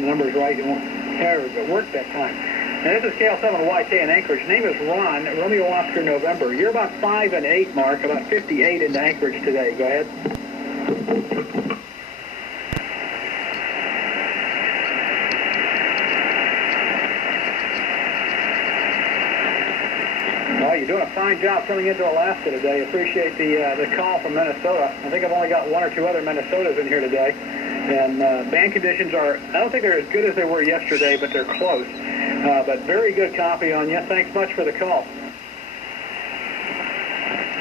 the numbers right, you won't have it work that time. And this is KL7YK in Anchorage. Name is Ron, Romeo Oscar November. You're about 5 and 8, Mark, about 58 into Anchorage today. Go ahead. Well, you're doing a fine job coming into Alaska today. Appreciate the call from Minnesota. I think I've only got one or two other Minnesotas in here today. And band conditions are, I don't think they're as good as they were yesterday, but they're close. But very good copy on you. Thanks much for the call.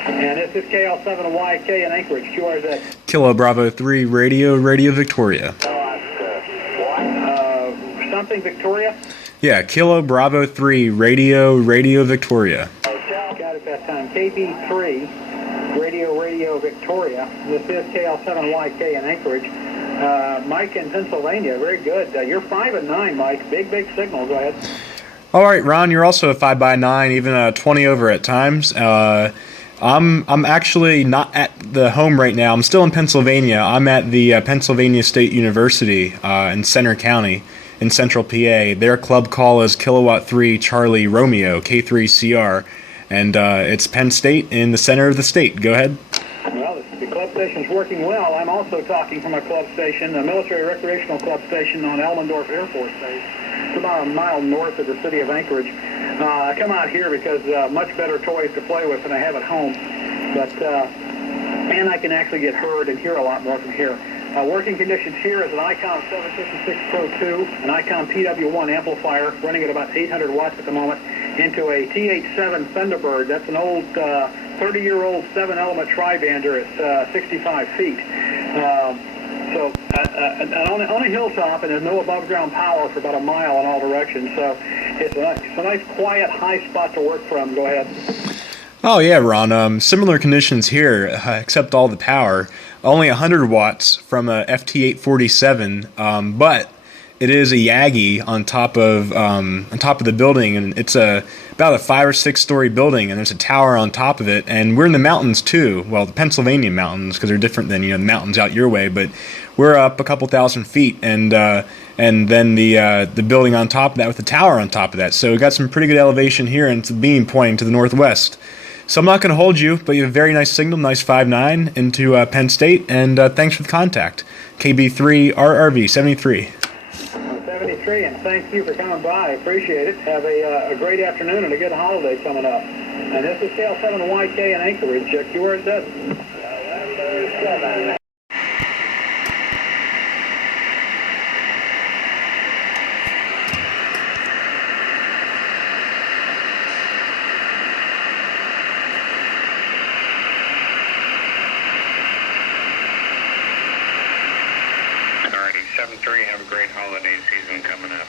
And this is KL7YK in Anchorage. QRZ. Kilo Bravo 3 Radio Victoria. Something Victoria? Yeah, Kilo Bravo 3 Radio Victoria. Got it that time. KB3 Radio Victoria. This is KL7YK in Anchorage. Mike in Pennsylvania, very good. You're 5 and 9, Mike. Big signal. Go ahead. All right, Ron, you're also a 5x9, even a 20 over at times. I'm actually not at the home right now. I'm still in Pennsylvania. I'm at the Pennsylvania State University in Center County in Central PA. Their club call is Kilowatt 3 Charlie Romeo K3CR, and it's Penn State in the center of the state. Go ahead. Well, the club station's working well. I'm also talking from a club station, a military recreational club station on Elmendorf Air Force Base. It's about a mile north of the city of Anchorage. I come out here because much better toys to play with than I have at home. But and I can actually get heard and hear a lot more from here. Working conditions here is an Icon 756 Pro 2, an Icon PW1 amplifier running at about 800 watts at the moment, into a TH7 Thunderbird. That's an old 30-year-old 7-element tri-bander at 65 feet. So on a hilltop, and there's no above-ground power for about a mile in all directions. So it's a nice, quiet, high spot to work from. Go ahead. Oh yeah, Ron. Similar conditions here, except all the power. Only 100 watts from a FT847, but it is a Yagi on top of the building, and it's about a 5 or 6 story building, and there's a tower on top of it. And we're in the mountains too. Well, the Pennsylvania mountains, because they're different than the mountains out your way. But we're up a couple thousand feet, and then the building on top of that with the tower on top of that. So we got some pretty good elevation here, and it's a beam pointing to the northwest. So I'm not going to hold you, but you have a very nice signal, nice 5.9 into Penn State, and thanks for the contact. KB3 RRV 73. 73, and thank you for coming by. I appreciate it. Have a great afternoon and a good holiday coming up. And this is KL7YK in Anchorage. QRZ. Alrighty, 7-3, have a great holiday season coming up.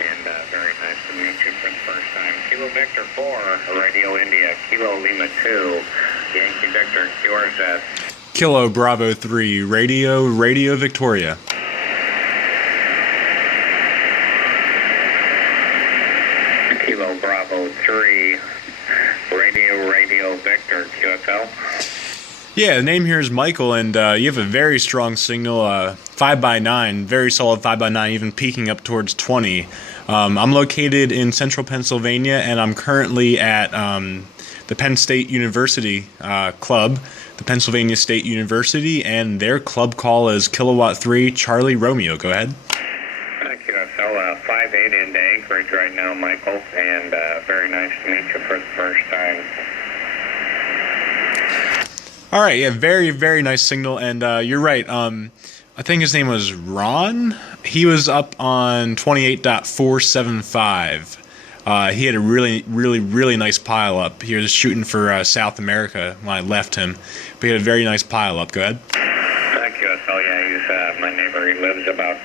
And very nice to meet you for the first time. Kilo Victor 4, Radio India, Kilo Lima 2, Yankee Victor, QRZ. Kilo Bravo 3, Radio Victoria. Kilo Bravo 3, Radio Victor, QSL. Yeah, the name here is Michael, and you have a very strong signal, 5x9, very solid 5x9, even peaking up towards 20. I'm located in central Pennsylvania, and I'm currently at the Penn State University club, the Pennsylvania State University, and their club call is Kilowatt 3 Charlie Romeo. Go ahead. Thank you. So 5-8 into Anchorage right now, Michael, and very nice to meet you for the first time. All right, yeah, very, very nice signal, and you're right. I think his name was Ron. He was up on 28.475. He had a really, really, really nice pile up. He was shooting for South America when I left him, but he had a very nice pile up. Go ahead. Thank you. Oh, yeah, he's my neighbor. He lives about,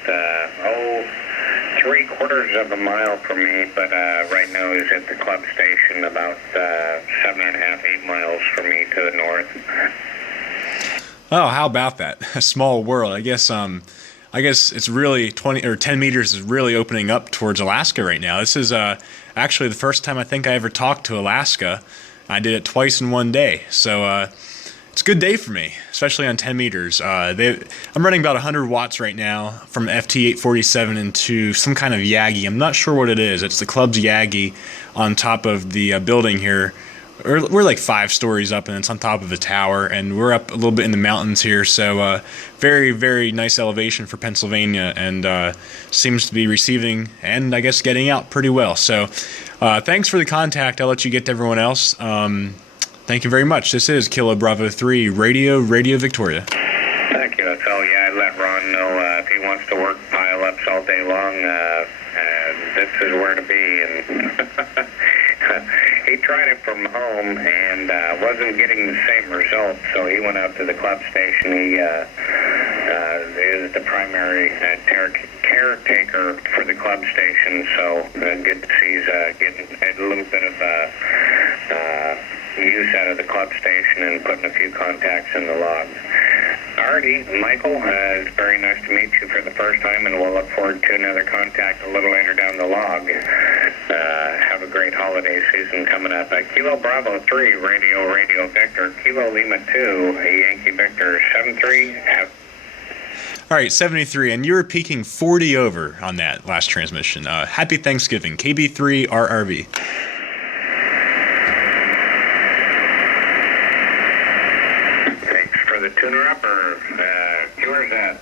3/4 of a mile from me, but right now he's at the club station about 7.5, 8 miles from me to the north. Oh, how about that? A small world. I guess it's really 20 or 10 meters is really opening up towards Alaska right now. This is actually the first time I think I ever talked to Alaska. I did it twice in one day. So It's a good day for me, especially on 10 meters. I'm running about 100 watts right now from FT847 into some kind of Yagi. I'm not sure what it is. It's the club's Yagi on top of the building here. We're like 5 stories up, and it's on top of a tower, and we're up a little bit in the mountains here, so very, very nice elevation for Pennsylvania, and seems to be receiving and I guess getting out pretty well. So thanks for the contact. I'll let you get to everyone else. Thank you very much. This is Kilo Bravo 3 Radio Victoria. Thank you. That's all. Yeah, I let Ron know if he wants to work pile-ups all day long, this is where to be. And he tried it from home and wasn't getting the same results, so he went out to the club station. He is the primary caretaker for the club station, so good to see he's getting a little bit of use out of the club station and putting a few contacts in the logs. Alrighty, Michael, it's very nice to meet you for the first time, and we'll look forward to another contact a little later down the log. Have a great holiday season coming up. Kilo Bravo 3, Radio Victor, Kilo Lima 2, Yankee Victor 73. All right, 73, and you were peaking 40 over on that last transmission. Happy Thanksgiving, KB3 RRV. Thanks for the tuner-up, or where's that?